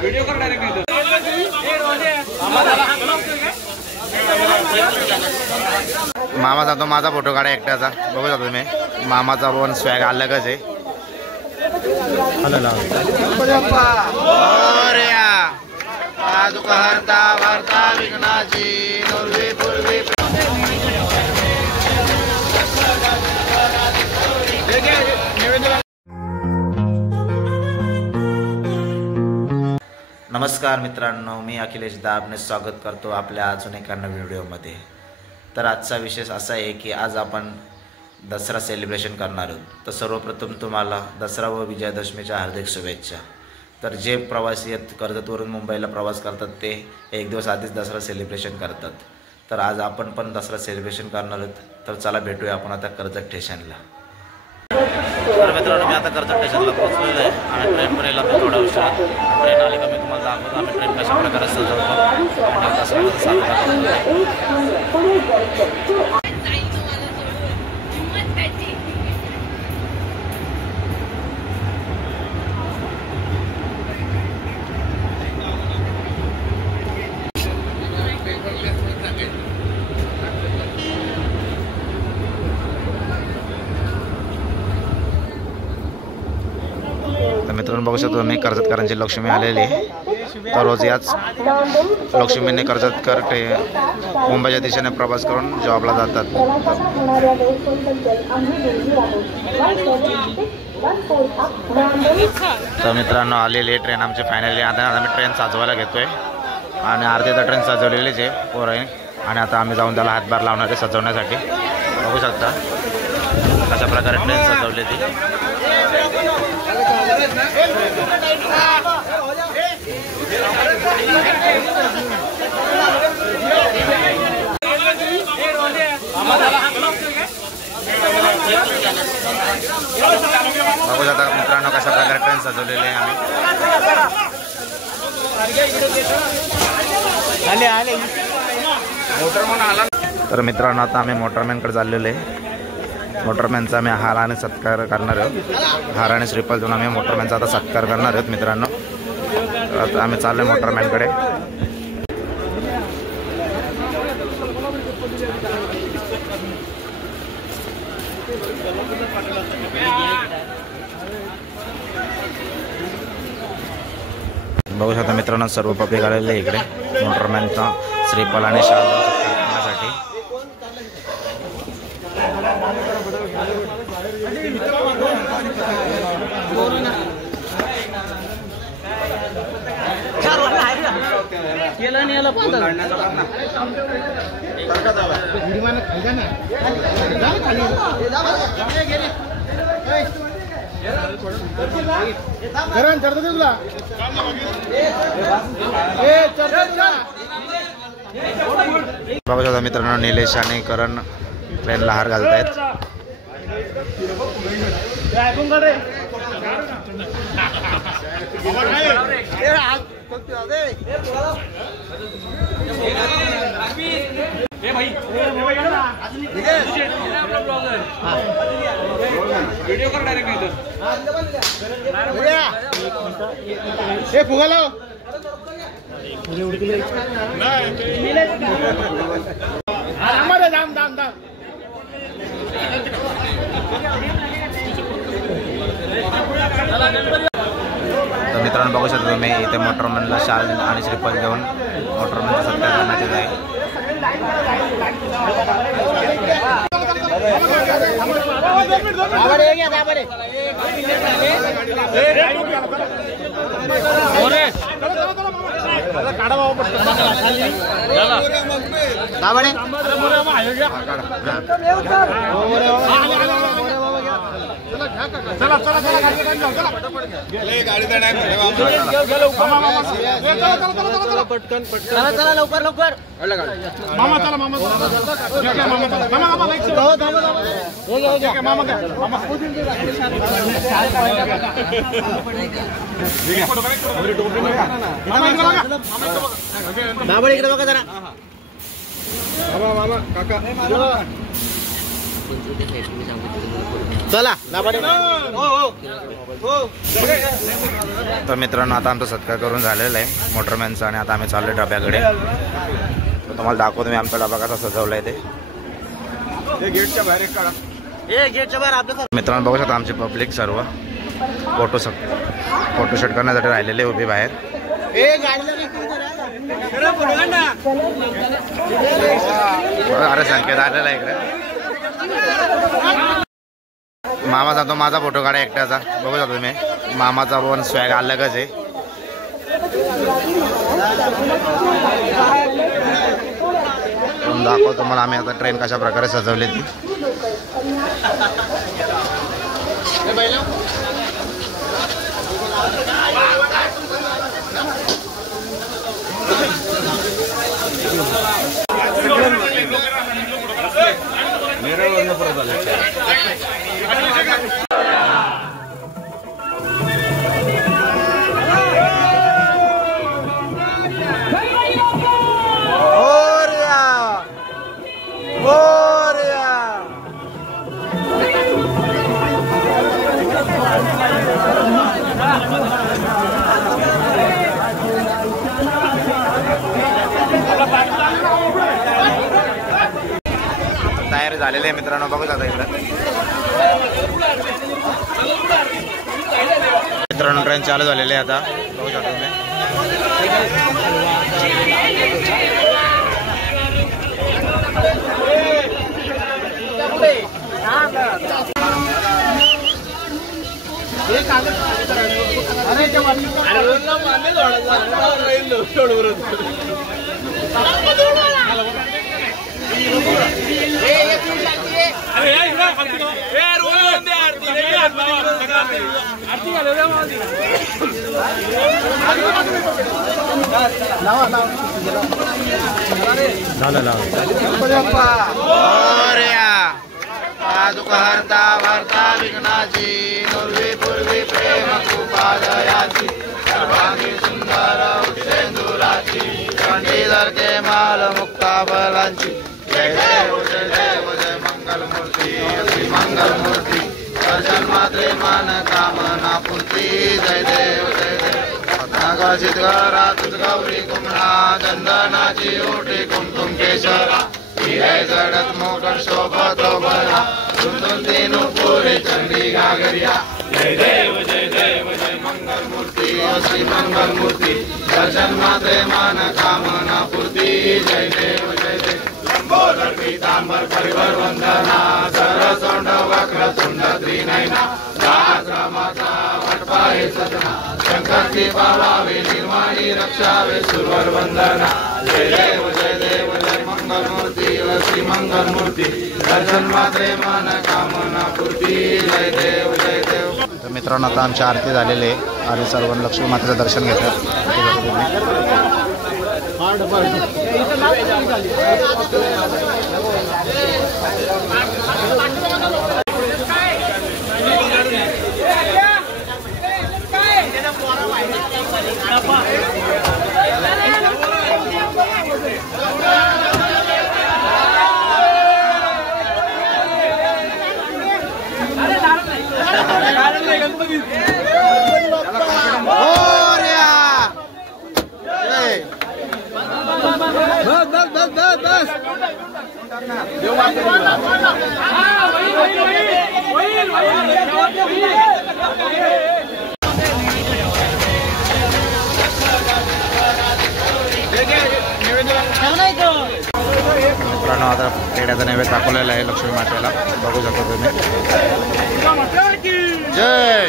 Video कर direct मामा जातो माझा फोटो काढा एकट्याचा बघू शकतो तुम्ही मामाचा पण स्वॅग अलगच आहे हरता वार्ता विघ्नाची नमस्कार मित्रांनो, मी अखिलेश दाबने स्वागत करतो आपल्या अजून एका नवीन व्हिडिओमध्ये। तर आजचा विशेष असा आहे की आज आपण दसरा सेलिब्रेशन करणार आहोत। तर सर्वप्रथम तुम्हाला दसरा व विजयादशमीच्या हार्दिक शुभेच्छा। तर जे प्रवासी आहेत कर्जतवरून मुंबईला प्रवास करतात ते एक दिवस आधीच दसरा सेलिब्रेशन करतात। तर आज आपण पण दसरा सेलिब्रेशन करणार आहोत। तर चला भेटूया आपण आता कर्जत स्टेशनला। तर मित्रांनो, मी आता कर्जत स्टेशनला पोहोचलेलो आहे आणि ट्रेन पण येईल थोड्या उशिरात। ट्रेन आली का मी तुम्हाला दाखवतो आम्ही ट्रेन कशा प्रकारे सजवतो आणि दसऱ्याला साजरा करतो। मित्रांनो, बघू शकतो मी कर्जतकरांची लक्ष्मी आलेली आहे। तर रोज याच लक्ष्मीने कर्जतकर मुंबईच्या दिशेने प्रवास करून जॉबला जातात। तर मित्रांनो, आलेली ट्रेन आमची फायनली आता आम्ही ट्रेन सजवायला घेतोय आणि अर्धी तर ट्रेन सजवलेलीच आहे पोराने आणि आता आम्ही जाऊन त्याला हातभार लावणार आहे सजवण्यासाठी। बघू शकता कशा प्रकारे ट्रेन सजवली ती। बघू शकता मित्रांनो कशा प्रकारे ट्रेन सजवलेली आहे आम्ही। तर मित्रांनो, आता आम्ही मोटरमॅनकडे चाललेलो आहे। मोटरमॅनचा आम्ही हार आणि सत्कार करणार आहोत। हार आणि श्रीफल देऊन आम्ही मोटरमॅनचा आता सत्कार करणार आहोत मित्रांनो। आता आम्ही चाललोय मोटरमॅनकडे। बघू शकता मित्रांनो, सर्व पब्लिक आलेले इकडे मोटरमॅनचा श्रीफल आणि शाल करण्यासाठी। बघू शकता मित्रांनो, निलेश आणि करण ट्रेनला हार घालतायत। व्हिडिओ कर डायरेक्ट तर मित्रांनो, बघू शकता तुम्ही इथे मोटरमॅनला शाल आणि श्रीफल घेऊन मोटरमॅनचा सत्कार करण्यात आहे। चला चला चला पटकन चला चला लवकर लवकर मामा चला मामा मामा मामा मामा इकडे बघा जरा मामा मामा काका चला तर मित्रांनो आता आमचा सत्कार करून झालेला आहे मोटरमॅनचा आणि आता आम्ही चाललोय डब्याकडे. तर तुम्हाला दाखवतो मी आमचा डबा कसा सजवला आहे ते. गेटच्या बाहेर एक काढा. गेटच्या बाहेर आपल्या मित्रांनो बघू शकता आमची पब्लिक सर्व फोटोशूट करण्यासाठी राहिलेले उभी बाहेर. अरे संकेत आलेला आहे इकडे. मामा सांगतो माझा फोटो काढा एकट्याचा. बघू शकतो तुम्ही मामाचा पण स्वॅग अलगच आहे. दाखवतो तुम्हाला आम्ही आता ट्रेन कशा प्रकारे सजवली ती. तयारी झालेली आहे मित्रांनो. बघू जाता इकडं मित्रांनो ट्रेन चालू झालेली आहे आता. बघू शकता तुम्ही. हरता वार्ता विघ्नाची नुर्वी पूर्वी प्रेम कृपादयाची सर्वांगी सुंदर उच्चेंदुराची कंठी धरते माल मुक्ता बलांची. जय देव जय देव जय मंगल मूर्ती श्री मंगल मूर्ती दर्शन मात्रे मान कामना पूर्ती. जय देव जय देव नागाचित घरा तुझ गौरी कुमणा चंदनाची ओटी कुमकुम केशरा हिरे जडत मोकर शोभतो बरा सुंदर तीन पुरे चंडी गागरिया. जय देव जय मंगल मूर्ती श्री मंगल मूर्ती दर्शन मात्रे मान कामना पूर्ती. जय देव लंबोदर पीतांबर परिवर वंदना सरसोंड वक्र तुंड त्रिनयना रामाचा वटपाहे सजना शंकरची पावावे निर्वाणी रक्षावे सुरवर वंदना. जय देव जय मंगल मूर्ती श्री मंगल मूर्ती दर्शन मात्रे मान कामना पूर्ती. जय देव जय देव. तर मित्रांनो आता आमची आरती झालेली आहे आणि सर्व लक्ष्मी मातेचं दर्शन घेतात. मित्रांनो आता पेढ्याचा नैवेद्य दाखवलेला आहे लक्ष्मी मातेला. बघू शकता तुम्ही. जय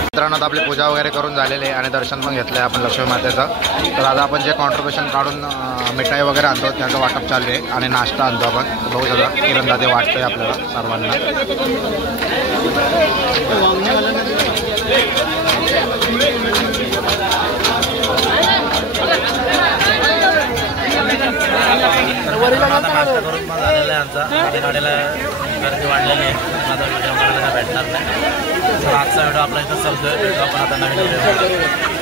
मित्रांनो आपली पूजा वगैरे करून झालेली आहे आणि दर्शन पण घेतलं आहे आपण लक्ष्मी मातेचं. तर आता आपण जे कॉन्ट्रीब्युशन काढून मिठाई वगैरे आणतो त्याचं वाटप चालू आहे आणि नाश्ता आणतो आपण. बघू शकता किरण ते वाटतोय आपल्याला सर्वांना. नाश्ता करून पण झालेला आहे आमचा. गाडीला गर्दी वाढलेली आहे. माझा व्हिडिओ काढायला भेटणार नाही. तर आजचा व्हिडिओ आपला इथं संपतोय. आपण आता नवीन व्हिडिओ